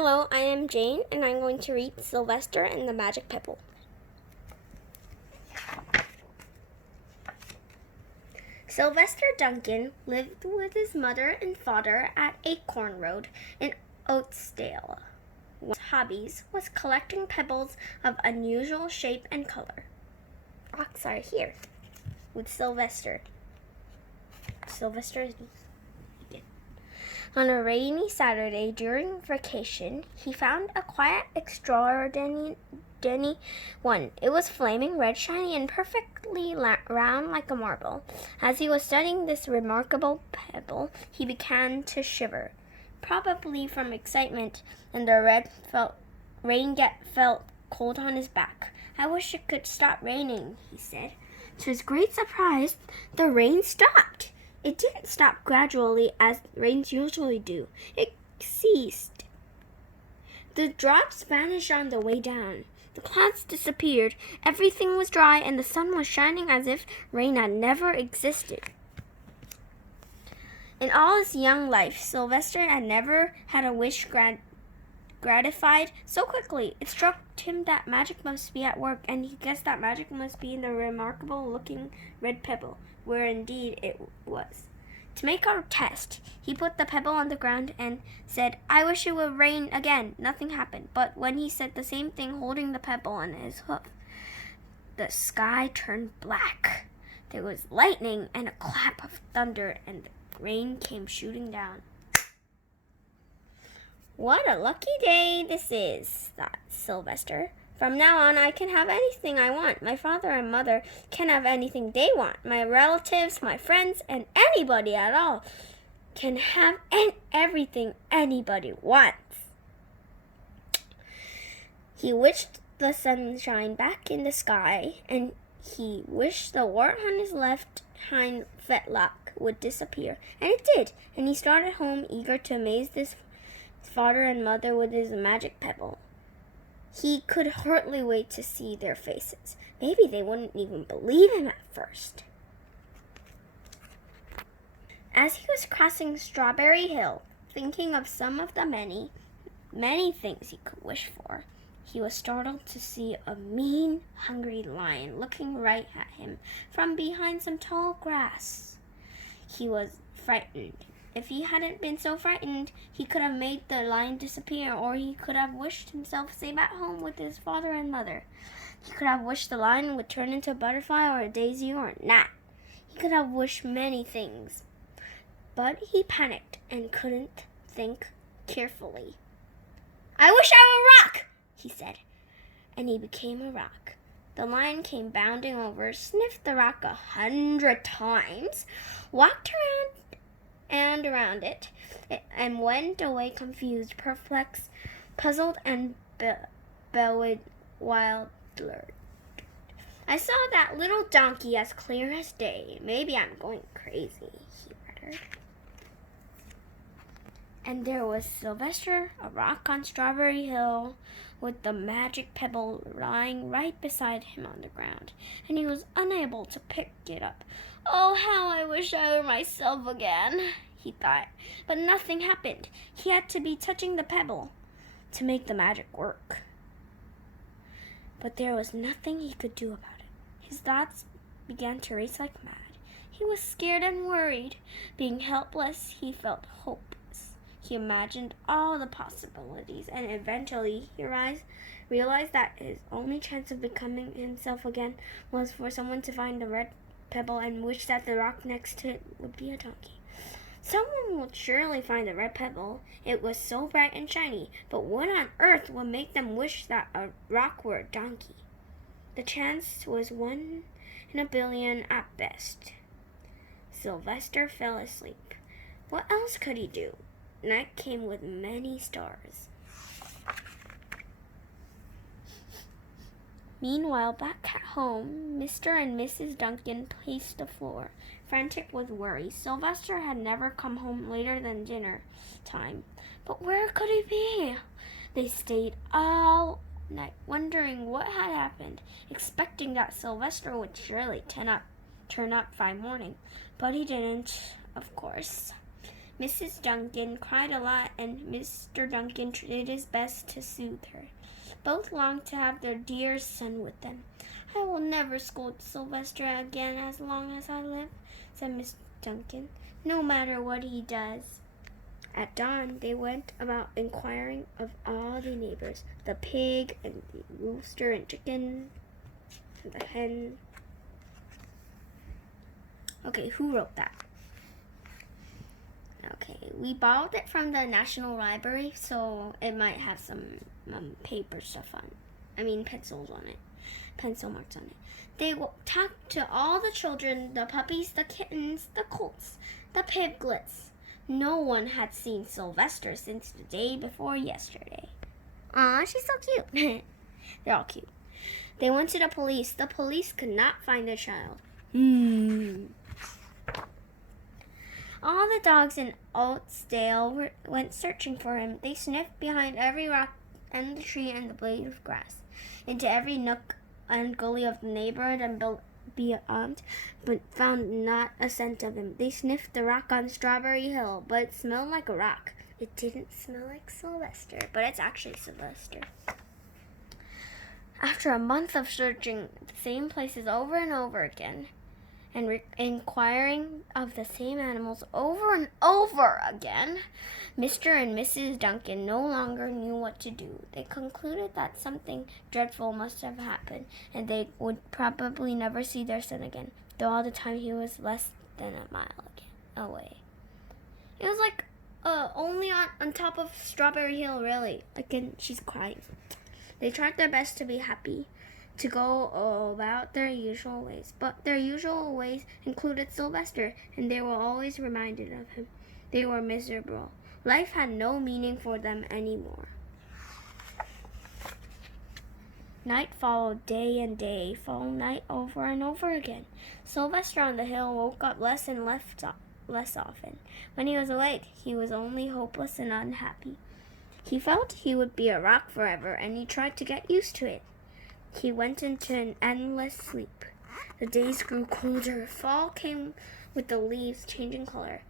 Hello, I am Jane, and I'm going to read Sylvester and the Magic Pebble. Sylvester Duncan lived with his mother and father at Acorn Road in Oatsdale. One of his hobbies was collecting pebbles of unusual shape and color. Rocks are here with Sylvester. Sylvester is On a rainy Saturday during vacation, he found a quiet, extraordinary one. It was flaming red, shiny, and perfectly round like a marble. As he was studying this remarkable pebble, he began to shiver, probably from excitement, and the rain felt cold on his back. "I wish it could stop raining," he said. To his great surprise, the rain stopped. It didn't stop gradually as rains usually do. It ceased. The drops vanished on the way down. The clouds disappeared. Everything was dry, and the sun was shining as if rain had never existed. In all his young life, Sylvester had never had a wish gratified so quickly. It struck him that magic must be at work, and he guessed that magic must be in the remarkable-looking red pebble, where indeed it was. To make a test, he put the pebble on the ground and said, "I wish it would rain again." Nothing happened, but when he said the same thing holding the pebble on his hoof, the sky turned black. There was lightning and a clap of thunder, and the rain came shooting down. "What a lucky day this is," thought Sylvester. "From now on, I can have anything I want. My father and mother can have anything they want. My relatives, my friends, and anybody at all can have everything anybody wants." He wished the sunshine back in the sky, and he wished the wart on his left hind fetlock would disappear. And it did, and he started home eager to amaze his father and mother with his magic pebble. He could hardly wait to see their faces. Maybe they wouldn't even believe him at first. As he was crossing Strawberry Hill, thinking of some of the many, many things he could wish for, he was startled to see a mean, hungry lion looking right at him from behind some tall grass. He was frightened. If he hadn't been so frightened, he could have made the lion disappear, or he could have wished himself safe at home with his father and mother. He could have wished the lion would turn into a butterfly or a daisy or a gnat. He could have wished many things. But he panicked and couldn't think carefully. "I wish I were a rock," he said, and he became a rock. The lion came bounding over, sniffed the rock 100 times, walked around and around it, and went away confused, perplexed, puzzled, and bewildered. "I saw that little donkey as clear as day. Maybe I'm going crazy," he muttered. And there was Sylvester, a rock on Strawberry Hill, with the magic pebble lying right beside him on the ground, and he was unable to pick it up. "Oh, how I wish I were myself again," he thought. But nothing happened. He had to be touching the pebble to make the magic work. But there was nothing he could do about it. His thoughts began to race like mad. He was scared and worried. Being helpless, he felt hopeless. He imagined all the possibilities, and eventually he realized that his only chance of becoming himself again was for someone to find the red pebble and wish that the rock next to it would be a donkey. Someone would surely find the red pebble. It was so bright and shiny, but what on earth would make them wish that a rock were a donkey? The chance was 1 in a billion at best. Sylvester fell asleep. What else could he do? Night came with many stars. Meanwhile, back at home, Mr. and Mrs. Duncan paced the floor, frantic with worry. Sylvester had never come home later than dinner time. But where could he be? They stayed all night, wondering what had happened, expecting that Sylvester would surely turn up by morning. But he didn't, of course. Mrs. Duncan cried a lot, and Mr. Duncan did his best to soothe her. Both longed to have their dear son with them. I will never scold Sylvester again as long as I live, said Miss Duncan, no matter what he does. At dawn, they went about inquiring of all the neighbors, the pig and the rooster and chicken and the hen. Okay, who wrote that? Okay, we borrowed it from the National Library, so it might have some paper stuff pencils on it, pencil marks on it. They talked to all the children, the puppies, the kittens, the colts, the piglets. No one had seen Sylvester since the day before yesterday. Aw, she's so cute. They're all cute. They went to the police. The police could not find the child. All the dogs in Oatsdale went searching for him. They sniffed behind every rock and the tree and the blade of grass, into every nook and gully of the neighborhood and beyond, but found not a scent of him. They sniffed the rock on Strawberry Hill, but it smelled like a rock. It didn't smell like Sylvester, but it's actually Sylvester. After a month of searching the same places over and over again, and inquiring of the same animals over and over again, Mr. and Mrs. Duncan no longer knew what to do. They concluded that something dreadful must have happened, and they would probably never see their son again, though all the time he was less than a mile away. It was like only on top of Strawberry Hill, really. Again, she's crying. They tried their best to be happy, to go about their usual ways. But their usual ways included Sylvester, and they were always reminded of him. They were miserable. Life had no meaning for them anymore. Night followed day, and day followed night over and over again. Sylvester on the hill woke up less and less often. When he was awake, he was only hopeless and unhappy. He felt he would be a rock forever, and he tried to get used to it. He went into an endless sleep. The days grew colder. Fall came with the leaves changing color.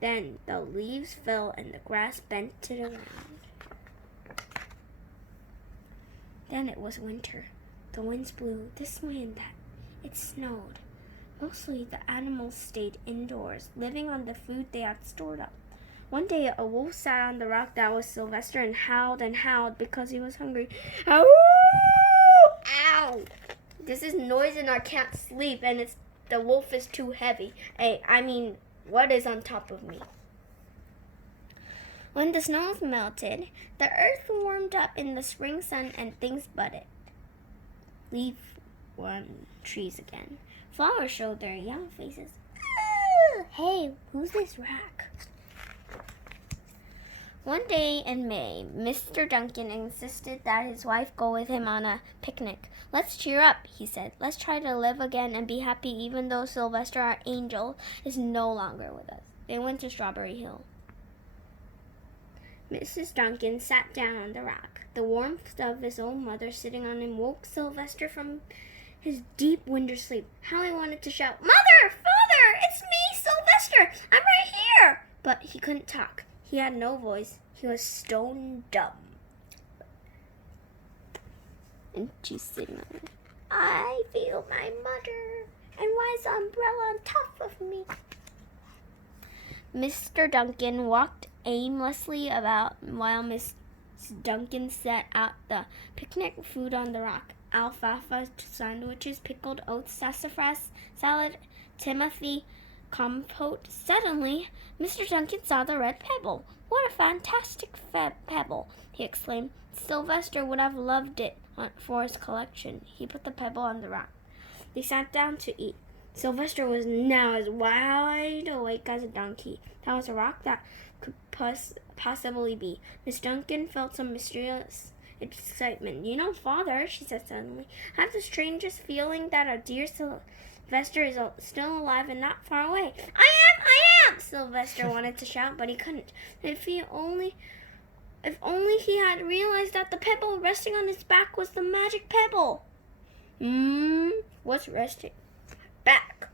Then the leaves fell and the grass bent to the ground. Then it was winter. The winds blew this way and that. It snowed. Mostly the animals stayed indoors, living on the food they had stored up. One day a wolf sat on the rock that was Sylvester and howled because he was hungry. Ow! Ow! This is noise and I can't sleep, and the wolf is too heavy. What is on top of me? When the snows melted, the earth warmed up in the spring sun and things budded. Leaf won trees again. Flowers showed their young faces. Hey, who's this rock? One day in May, Mr. Duncan insisted that his wife go with him on a picnic. Let's cheer up, he said. Let's try to live again and be happy even though Sylvester, our angel, is no longer with us. They went to Strawberry Hill. Mrs. Duncan sat down on the rock. The warmth of his own mother sitting on him woke Sylvester from his deep winter sleep. How he wanted to shout, Mother! Father! It's me, Sylvester! I'm right here! But he couldn't talk. He had no voice. He was stone dumb. And she's sitting on it. I feel my mother. And why is the umbrella on top of me? Mr. Duncan walked aimlessly about while Miss Duncan set out the picnic food on the rock. Alfalfa sandwiches, pickled oats, sassafras salad, Timothy compote. Suddenly, Mr. Duncan saw the red pebble. What a fantastic pebble, he exclaimed. Sylvester would have loved it for his collection. He put the pebble on the rock. They sat down to eat. Sylvester was now as wide awake as a donkey. That was a rock that could possibly be. Miss Duncan felt some mysterious excitement. You know, Father, she said suddenly, I have the strangest feeling that our dear Sylvester is still alive and not far away. I am! Sylvester wanted to shout, but he couldn't. If only he had realized that the pebble resting on his back was the magic pebble. What's resting? Back.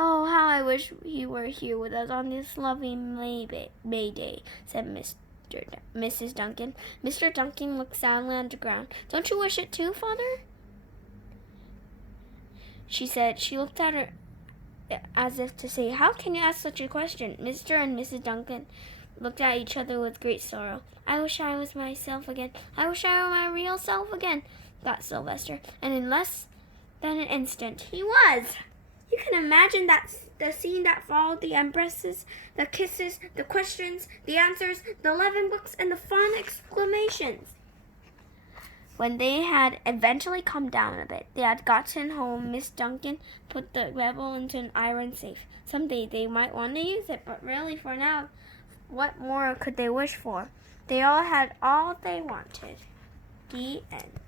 Oh, how I wish he were here with us on this lovely May Day, said Mrs. Duncan. Mr. Duncan looked sadly on the ground. Don't you wish it too, Father? She said. She looked at her as if to say, how can you ask such a question? Mr. and Mrs. Duncan looked at each other with great sorrow. I wish I was myself again. I wish I were my real self again, thought Sylvester. And in less than an instant, he was. You can imagine the scene that followed: the embraces, the kisses, the questions, the answers, the 11 books, and the fond exclamations. When they had eventually calmed down a bit, they had gotten home, Miss Duncan put the pebble into an iron safe. Someday they might want to use it, but really for now, what more could they wish for? They all had all they wanted. The end.